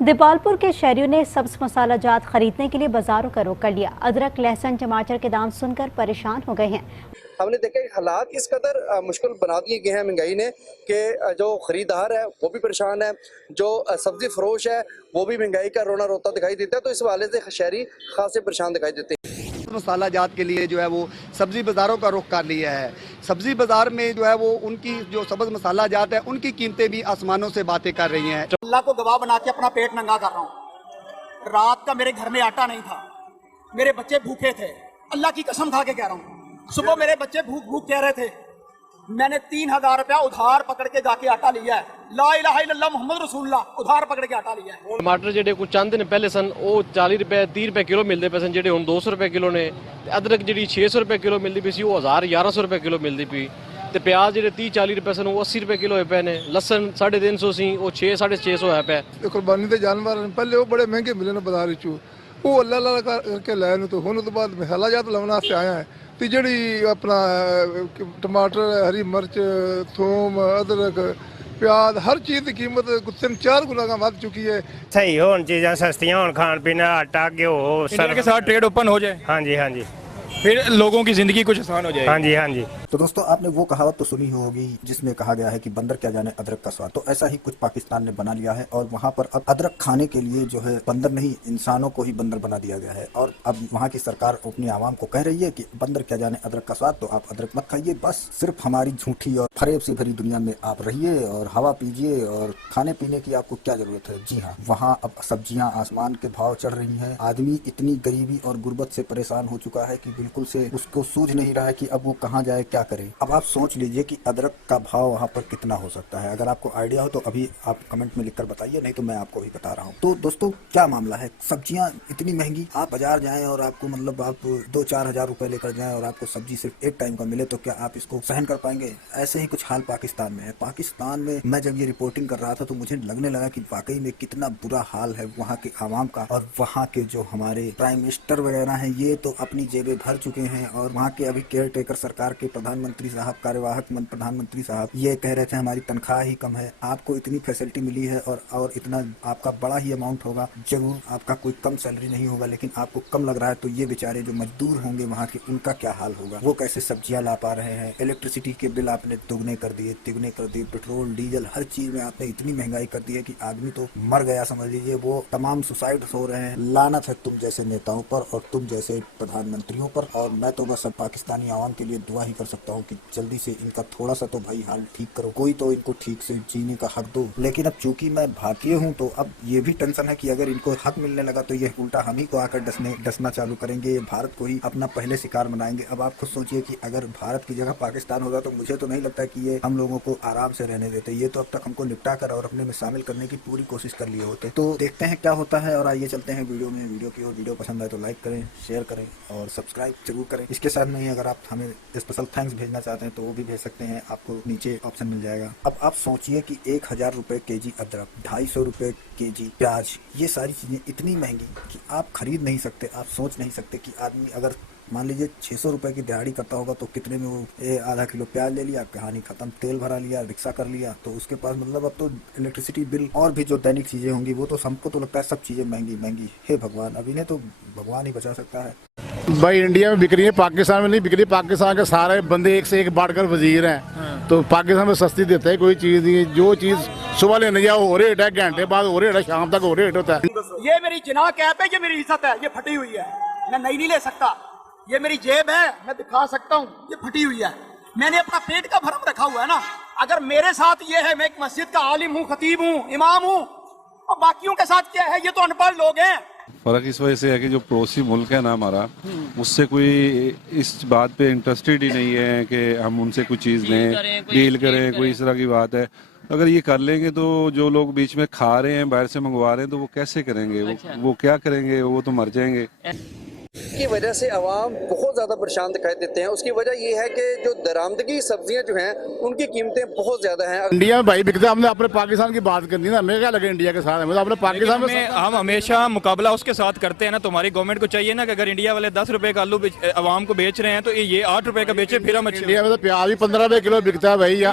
दीपालपुर के शहरियों ने सब्ज मसाला जात खरीदने के लिए बाजारों का रुख कर लिया। अदरक, लहसुन, टमाटर के दाम सुनकर परेशान हो गए हैं। हमने देखा कि हालात इस कदर मुश्किल बना दिए गए हैं महंगाई ने कि जो खरीदार है वो भी परेशान है, जो सब्जी फरोश है वो भी महंगाई का रोना रोता दिखाई देता है। तो इस हवाले से शहरी खासे परेशान दिखाई देते हैं। मसाला जात के लिए जो है वो सब्जी बाज़ारों का रुख कर लिया है। सब्जी बाज़ार में जो है वो उनकी जो सब्ज मसाला जात है उनकी कीमतें भी आसमानों से बातें कर रही हैं। अल्लाह को गवाह बना के अपना पेट नंगा कर रहा हूँ। रात का मेरे घर में आटा नहीं था, मेरे बच्चे भूखे थे। अल्लाह की कसम खा के कह रहा हूँ, सुबह मेरे बच्चे भूख भूख कह रहे थे। मैंने 3000 रुपया उधार पकड़ के जाके आटा लिया है। ला इलाहा इल्लल्लाह मुहम्मद रसूलुल्लाह, उधार पकड़ के आटा लिया है। टमाटर जेडे कुछ चंद दिन पहले सन वो 40 रुपए 30 रुपए किलो मिलते पे सन, जेडे हुण 200 रुपए किलो ने। अदरक जी 600 रुपए किलो मिलती पी सी, वो 1000-1100 रुपए किलो मिलती पी। ते प्याज जेडे 30-40 रुपए सन वो 80 रुपए किलो होए पे ने। लसन 350 सी, वो 600-650 होए पे। कुर्बानी दे जानवर पहले वो बड़े महंगे मिले ने बाजार विचों, वो अल्लाह करके लैन तो हुण तो बाद मसाला जात लाने वास्ते आया है। तो जी अपना टमाटर, हरी मिर्च, थूम, अदरक, प्याज, हर चीज़ की कीमत 3-4 गुना का बढ़ चुकी है। सही हो चीज़ा सस्तियाँ हो, खान पीना, आटा, घ्यो इंडिया के साथ ट्रेड ओपन हो जाए। हाँ जी, हाँ जी, फिर लोगों की जिंदगी कुछ आसान हो जाएगी। हाँ जी, हाँ जी। तो दोस्तों, आपने वो कहावत तो सुनी होगी जिसमें कहा गया है कि बंदर क्या जाने अदरक का स्वाद। तो ऐसा ही कुछ पाकिस्तान ने बना लिया है और वहाँ पर अब अदरक खाने के लिए जो है बंदर नहीं, इंसानों को ही बंदर बना दिया गया है। और अब वहाँ की सरकार अपनी आवाम को कह रही है कि बंदर क्या जाने अदरक का स्वाद, तो आप अदरक मत खाइए, बस सिर्फ हमारी झूठी और फरेब से भरी दुनिया में आप रहिए और हवा पीजिए और खाने पीने की आपको क्या जरूरत है। जी हाँ, वहाँ अब सब्जियाँ आसमान के भाव चढ़ रही है। आदमी इतनी गरीबी और गुर्बत से परेशान हो चुका है कि बिल्कुल से उसको सूझ नहीं रहा है कि अब वो कहाँ जाए, क्या करे। अब आप सोच लीजिए कि अदरक का भाव वहाँ पर कितना हो सकता है। अगर आपको आइडिया हो तो अभी आप कमेंट में लिखकर बताइए, नहीं तो मैं आपको भी बता रहा हूँ। तो दोस्तों, क्या मामला है, सब्जियाँ इतनी महंगी, आप बाजार जाएं और आपको मतलब आप 2-4 हज़ार रुपए लेकर जाएं और आपको सब्जी सिर्फ एक टाइम का मिले, तो क्या आप इसको सहन कर पाएंगे? ऐसे ही कुछ हाल पाकिस्तान में है। पाकिस्तान में मैं जब ये रिपोर्टिंग कर रहा था तो मुझे लगने लगा कि वाकई में कितना बुरा हाल है वहाँ के आवाम का। और वहाँ के जो हमारे प्राइम मिनिस्टर वगैरह हैं ये तो अपनी जेबें भर चुके हैं। और वहाँ के अभी केयर टेकर सरकार के प्रधानमंत्री साहब, कार्यवाहक प्रधानमंत्री साहब ये कह रहे थे हमारी तनख्वाह ही कम है। आपको इतनी फैसिलिटी मिली है और इतना आपका बड़ा ही अमाउंट होगा, जरूर आपका कोई कम सैलरी नहीं होगा, लेकिन आपको कम लग रहा है। तो ये बेचारे जो मजदूर होंगे वहाँ के, उनका क्या हाल होगा, वो कैसे सब्जियां ला पा रहे हैं। इलेक्ट्रिसिटी के बिल आपने दुगने कर दिए, तिगने कर दिए, पेट्रोल डीजल हर चीज में आपने इतनी महंगाई कर दी है कि आदमी तो मर गया समझ लीजिए। वो तमाम सुसाइड हो रहे हैं। लानत है तुम जैसे नेताओं पर और तुम जैसे प्रधानमंत्रियों पर। और मैं तो बस पाकिस्तानी आवाम के लिए दुआ ही कर सकता हूँ कि जल्दी से इनका थोड़ा सा तो भाई हाल ठीक करो, कोई तो इनको ठीक से जीने का हक दो। लेकिन अब चूंकि मैं भारतीय हूँ तो अब ये भी टेंशन है कि अगर इनको हक मिलने लगा तो ये उल्टा हम ही को आकर डसना चालू करेंगे, ये भारत को ही अपना पहले शिकार बनाएंगे। अब आप खुद सोचिए कि अगर भारत की जगह पाकिस्तान होगा तो मुझे तो नहीं लगता कि ये हम लोगों को आराम से रहने देते। ये तो अब तक हमको निपटा कर और अपने में शामिल करने की पूरी कोशिश कर लिए होते। तो देखते हैं क्या होता है। और आइए चलते हैं वीडियो में। वीडियो की और वीडियो पसंद आए तो लाइक करें, शेयर करें और सब्सक्राइब जरूर करें। इसके साथ में ही अगर आप हमें स्पेशल थैंक्स भेजना चाहते हैं तो वो भी भेज सकते हैं, आपको नीचे ऑप्शन मिल जाएगा। अब आप सोचिए कि 1000 रुपए केजी अदरक, 250 रुपए केजी प्याज, ये सारी चीजें इतनी महंगी कि आप खरीद नहीं सकते। आप सोच नहीं सकते कि आदमी अगर मान लीजिए 600 रुपए की दिहाड़ी करता होगा तो कितने में वो आधा किलो प्याज ले लिया, कहानी खत्म। तेल भरा लिया, रिक्शा कर लिया, तो उसके पास मतलब अब तो इलेक्ट्रिसिटी बिल और भी जो दैनिक चीजें होंगी वो तो हमको तो लगता है सब चीजें महंगी महंगी। हे भगवान, अभी ने तो भगवान ही बचा सकता है। भाई इंडिया में बिक रही है, पाकिस्तान में नहीं बिक रही। पाकिस्तान के सारे बंदे एक से एक बांटकर वजीर हैं। तो पाकिस्तान में सस्ती देता है कोई चीज़ नहीं। जो चीज़ सुबह लेने जाओ हो रेट है, घंटे बाद हो रेट है, शाम तक हो रेट होता है। ये मेरी जिना कैप है, ये मेरी इज्जत है, ये फटी हुई है, मैं नई नहीं ले सकता। ये मेरी जेब है, मैं दिखा सकता हूँ, ये फटी हुई है। मैंने अपना पेट का भरम रखा हुआ है ना। अगर मेरे साथ ये है, मैं एक मस्जिद का आलिम हूँ, खतीब हूँ, इमाम हूँ, और बाकियों के साथ क्या है, ये तो अनपढ़ लोग हैं। फर्क इस वजह से है कि जो पड़ोसी मुल्क है ना हमारा, उससे कोई इस बात पे इंटरेस्टेड ही नहीं है कि हम उनसे कुछ चीज़ लें, डील करें, कोई इस तरह की बात है। अगर ये कर लेंगे तो जो लोग बीच में खा रहे हैं, बाहर से मंगवा रहे हैं, तो वो कैसे करेंगे? वो क्या करेंगे? वो तो मर जाएंगे। की वजह से आवाम बहुत ज़्यादा परेशान दिखाई देते हैं। उसकी वजह ये है कि जो दरामदगी सब्जियां जो हैं उनकी कीमतें बहुत ज़्यादा हैं। इंडिया में भाई बिकता, हमने अपने पाकिस्तान की बात करनी ना, हमें क्या लगे इंडिया के साथ, अपने पाकिस्तान में हम हमेशा मुकाबला उसके साथ करते हैं ना। तो हमारी गवर्नमेंट को चाहिए ना कि अगर इंडिया वाले 10 रुपए का आलू आवाम को बेच रहे हैं तो ये 8 रुपए का बेचे, फिर हम इंडिया में तो प्याज भी 15 रुपए किलो बिकता है भाई।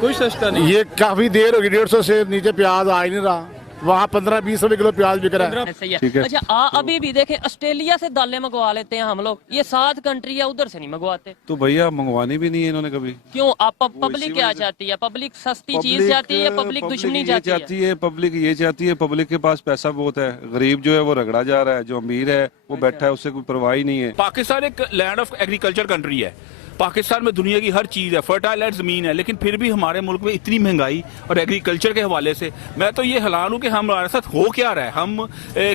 कोई सस्ता नहीं। ये काफी देर होगी, 150 से नीचे प्याज आ ही नहीं रहा। वहाँ 15-20 रुपए किलो प्याज बिक रहा है। सही है। ठीक है। अच्छा अभी भी देखें, ऑस्ट्रेलिया से दालें मंगवा लेते हैं हम लोग, ये 7 कंट्री है उधर से नहीं मंगवाते। तो भैया मंगवानी भी नहीं है इन्होंने कभी। क्यों? आप पब्लिक क्या चाहती है? पब्लिक सस्ती चीज चाहती है या पब्लिक दुश्मनी चाहती है? पब्लिक ये चाहती है, पब्लिक के पास पैसा बहुत है, गरीब जो है वो रगड़ा जा रहा है, जो अमीर है वो बैठा है, उससे कोई परवाह ही नहीं है। पाकिस्तान एक लैंड ऑफ एग्रीकल्चर कंट्री है। पाकिस्तान में दुनिया की हर चीज़ है, फर्टाइल ज़मीन है, लेकिन फिर भी हमारे मुल्क में इतनी महंगाई और एग्रीकल्चर के हवाले से मैं तो ये हैरान हूँ कि हमारे साथ हो क्या रहा है, हम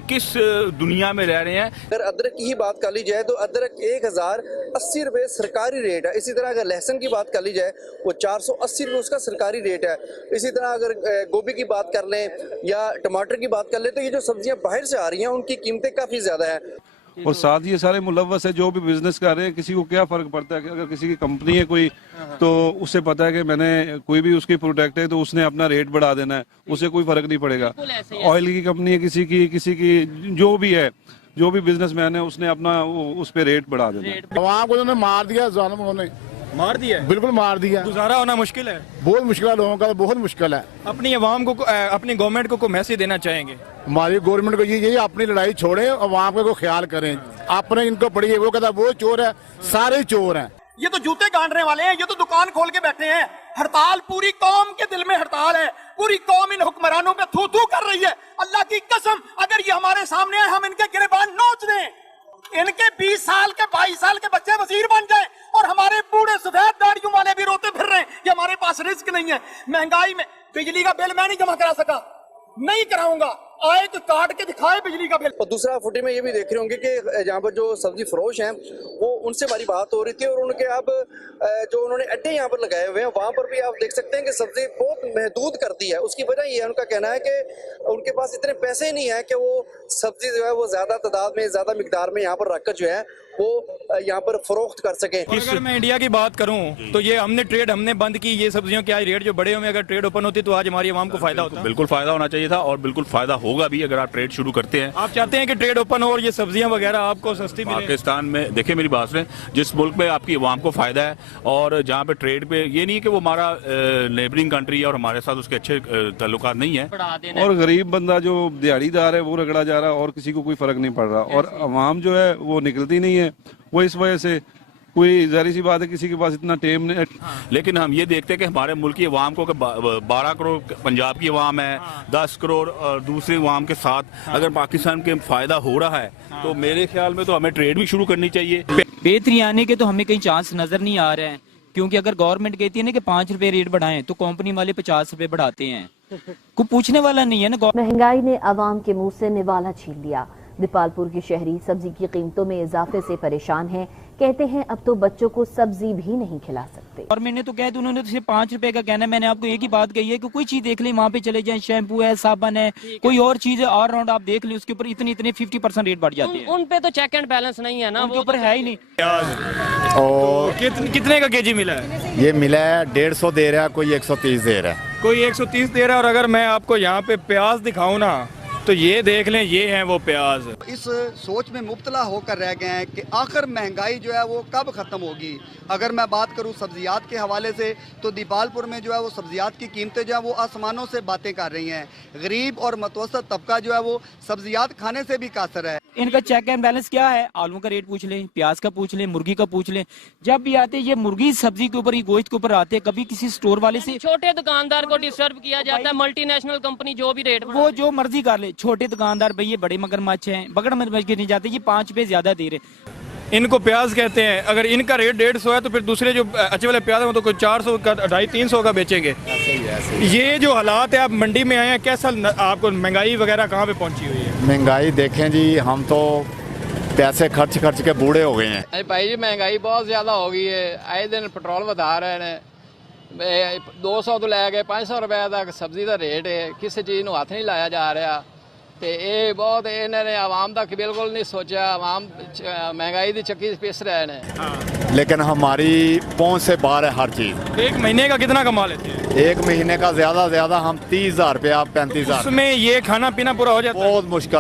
किस दुनिया में रह रहे हैं। अगर अदरक की ही बात कर ली जाए तो अदरक 1080 रुपये सरकारी रेट है। इसी तरह अगर लहसुन की बात कर ली जाए वो 480 रुपये उसका सरकारी रेट है। इसी तरह अगर गोभी की बात कर लें या टमाटर की बात कर लें तो ये जो सब्जियां बाहर से आ रही हैं उनकी कीमतें काफ़ी ज़्यादा हैं। और साथ ये सारे मुलव्वस है, जो भी बिजनेस कर रहे हैं, किसी को क्या फर्क पड़ता है कि अगर किसी की कंपनी है कोई तो उससे पता है कि मैंने कोई भी उसकी प्रोडक्ट है तो उसने अपना रेट बढ़ा देना है, उससे कोई फर्क नहीं पड़ेगा। ऑयल की कंपनी है किसी की जो भी है, जो भी बिजनेसमैन है उसने अपना उस पर रेट बढ़ा देना है। वहाँ को उन्होंने मार दिया, जालिम उन्होंने मार दिया है? बिल्कुल मार दिया। गुजारा होना मुश्किल है, बहुत मुश्किल है, लोगों का बहुत मुश्किल है। अपनी आवाम को अपनी गवर्नमेंट को मैसेज देना चाहेंगे? हमारी गवर्नमेंट को ये अपनी लड़ाई छोड़े और वहाँ पे को ख्याल करें। आपने इनको पड़ी है, वो कहता वो चोर है, सारे चोर हैं। ये तो जूते गांडने वाले हैं, ये तो दुकान खोल के बैठे हैं। हड़ताल, पूरी कौम के दिल में हड़ताल है, पूरी कौम इन हुक्मरानों पे थू थू कर रही है। अल्लाह की कसम अगर ये हमारे सामने है हम इनके गिरबान नोच दें, इनके 20 साल के 22 साल के बच्चे वजीर बन जाए और हमारे बूढ़े सफेद दाढ़ियों वाले भी रोते फिर रहे हैं कि हमारे पास रिस्क नहीं है। महंगाई में बिजली का बिल मैं नहीं जमा करा सका, नहीं कराऊंगा, आए तो काट के दिखाए बिजली का बिल। और दूसरा फुटेज में ये भी देख रहे होंगे कि यहाँ पर जो सब्जी फरोश हैं वो उनसे हमारी बात हो रही थी और उनके अब जो उन्होंने अड्डे यहाँ पर लगाए हुए हैं वहाँ पर भी आप देख सकते हैं कि सब्जी बहुत महदूद कर दी है। उसकी वजह ये है, उनका कहना है कि उनके पास इतने पैसे नहीं है कि वो सब्जी जो है वो ज्यादा तादाद में, ज्यादा मिकदार में यहाँ पर रखकर जो है वो यहाँ पर फरोख्त कर सकें। अगर मैं इंडिया की बात करूं तो ये हमने बंद की, ये सब्जियों के आज रेट जो बढ़े हुए, अगर ट्रेड ओपन होती तो आज हमारी आवाम को फायदा होता। बिल्कुल फायदा होना चाहिए था और बिल्कुल फायदा होगा भी अगर आप ट्रेड शुरू करते हैं। आप चाहते हैं कि ट्रेड ओपन हो और ये सब्जियां वगैरह आपको सस्ती मिले? पाकिस्तान में देखिए मेरी बात सुने, जिस मुल्क में आपकी आवाम को फायदा है और जहाँ पे ट्रेड पे ये नहीं कि वो हमारा नेबरिंग कंट्री है और हमारे साथ उसके अच्छे ताल्लुकात नहीं है, और गरीब बंदा जो दिहाड़ीदार है वो रगड़ा जा रहा है और किसी को कोई फर्क नहीं पड़ रहा, और आवाम जो है वो निकलती नहीं है। वो इस वजह से कोई जारी सी बात है किसी के पास इतना टेम नहीं। लेकिन हम ये देखते हैं कि हमारे मुल्क की आवाम को 12 करोड़ पंजाब की आवाम है, 10 करोड़ और दूसरी आवाम के साथ अगर पाकिस्तान के फायदा हो रहा है तो मेरे ख्याल में तो हमें ट्रेड भी शुरू करनी चाहिए। बेहतरी आने के तो हमें कहीं चांस नजर नहीं आ रहे हैं, क्योंकि अगर गवर्नमेंट कहती है ना कि 5 रुपए रेट बढ़ाएं तो कंपनी वाले 50 रुपए बढ़ाते हैं, कोई पूछने वाला नहीं है ना। महंगाई ने आवाम के मुंह से निवाला छीन लिया। दीपालपुर की शहरी सब्जी की कीमतों में इजाफे से परेशान हैं। कहते हैं अब तो बच्चों को सब्जी भी नहीं खिला सकते। और मैंने तो कहा उन्होंने तो सिर्फ 5 रुपए का कहना है। मैंने आपको एक ही बात कही है कि कोई चीज देख ले, वहाँ पे चले जाएं, शैम्पू है, साबन है, कोई और चीज है, ऑल राउंड आप देख लें, उसके ऊपर इतने 50% रेट बढ़ जाते हैं। उन पे तो चेक एंड बैलेंस नहीं है ना, उनके ऊपर है ही नहीं। और कितने का केजी मिला है? ये मिला है 150 दे रहा है, कोई 130 दे रहा है, कोई 130 दे रहा है। और अगर मैं आपको यहाँ पे प्याज दिखाऊं ना तो ये देख लें, ये हैं वो प्याज। इस सोच में मुब्तला होकर रह गए हैं कि आखिर महंगाई जो है वो कब ख़त्म होगी। अगर मैं बात करूं सब्जियात के हवाले से तो दीपालपुर में जो है वो सब्जियात की कीमतें जो है वो आसमानों से बातें कर रही हैं। गरीब और मतवसत तबका जो है वो सब्जियात खाने से भी कासर है। इनका चेक एंड बैलेंस क्या है? आलू का रेट पूछ लें, प्याज का पूछ लें, मुर्गी का पूछ लें। जब भी आते ये मुर्गी सब्जी के ऊपर, ये गोश्त के ऊपर आते, कभी किसी स्टोर वाले से छोटे दुकानदार को डिस्टर्ब किया जाता है। मल्टीनेशनल कंपनी जो भी रेट वो जो मर्जी कर ले, छोटे दुकानदार भाई ये बड़े मगरमच्छ हैं, बगड़ मगरमच्छ के नहीं जाते, ये 5 रुपए ज्यादा दे रहे। इनको प्याज कहते हैं, अगर इनका रेट 150 है तो फिर दूसरे जो अच्छे वाले प्याज है वो तो कोई 400 का 250-300 का बेचेंगे। ये जो हालात है, आप मंडी में आए हैं, कैसा आपको महंगाई वगैरह कहाँ पे पहुंची हुई है? महंगाई देखें जी, हम तो पैसे खर्च के बूढ़े हो गए हैं। अरे भाई जी महंगाई बहुत ज़्यादा हो गई है। आए दिन पेट्रोल ਵਧਾ ਰਹੇ ਨੇ, 200 ਤੋਂ ਲੈ ਕੇ 500 ਰੁਪਏ ਤੱਕ ਸਬਜ਼ੀ ਦਾ ਰੇਟ ਹੈ। ਕਿਸੇ ਚੀਜ਼ ਨੂੰ ਹੱਥ ਨਹੀਂ ਲਾਇਆ ਜਾ ਰਿਹਾ ਤੇ ਇਹ ਬਹੁਤ ਇਹਨਾਂ ਨੇ ਆਵਾਮ ਦਾ ਬਿਲकुल नहीं सोचा। आवाम महंगाई की चक्की पिस रहे हैं। लेकिन हमारी पहुंच से बाहर है हर चीज़। एक महीने का कितना कमा लेते हैं? एक महीने का ज्यादा हम 30,000 रुपया, 35,000। उसमें ये खाना पीना पूरा हो जाता है?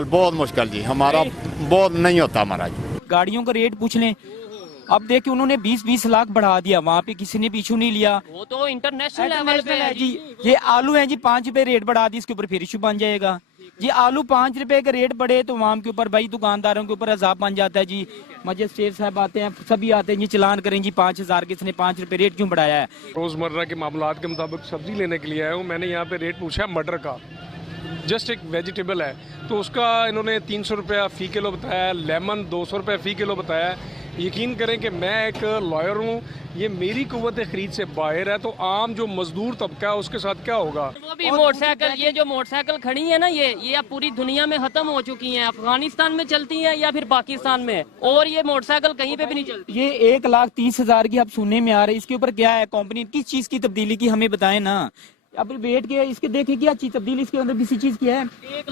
बहुत मुश्किल जी, हमारा बहुत नहीं होता हमारा जी। गाड़ियों का रेट पूछ लें, अब देखिए उन्होंने 20-20 लाख बढ़ा दिया, वहाँ पे किसी ने पीछू नहीं लिया। वो तो इंटरनेशनल लेवल पे है जी। ये आलू है जी 5 रुपए रेट बढ़ा दी, इसके ऊपर फिर इशू बन जाएगा। जी आलू 5 रुपए का रेट बढ़े तो आवाम के ऊपर भाई दुकानदारों के ऊपर अजाब बन जाता है जी। मजिस्ट्रेट साहब आते हैं, सभी आते हैं जी, चलान करें जी 5000 किसने 5 रुपए रेट क्यों बढ़ाया है। रोज़मर्रा के मामलात के मुताबिक सब्जी लेने के लिए आया हूँ। मैंने यहाँ पे रेट पूछा मटर का, जस्ट एक वेजिटेबल है, तो उसका इन्होंने 300 रुपया फ़ी किलो बताया, लेमन 200 रुपये फ़ी किलो बताया। यकीन करें कि मैं एक लॉयर हूँ, ये मेरी कुव्वत खरीद से बाहर है, तो आम जो मजदूर तबका है उसके साथ क्या होगा। वो भी मोटरसाइकिल, ये जो मोटरसाइकिल खड़ी है ना, ये अब पूरी दुनिया में खत्म हो चुकी हैं। अफगानिस्तान में चलती हैं या फिर पाकिस्तान में, और ये मोटरसाइकिल कहीं पे भी नहीं चलती। ये 1,30,000 की अब सुनने में आ रही है, इसके ऊपर क्या है कंपनी किस चीज की तब्दीली की हमें बताएं ना। अब वेट के इसके देखें क्या चीज तब्दीली इसके अंदर किसी चीज की है।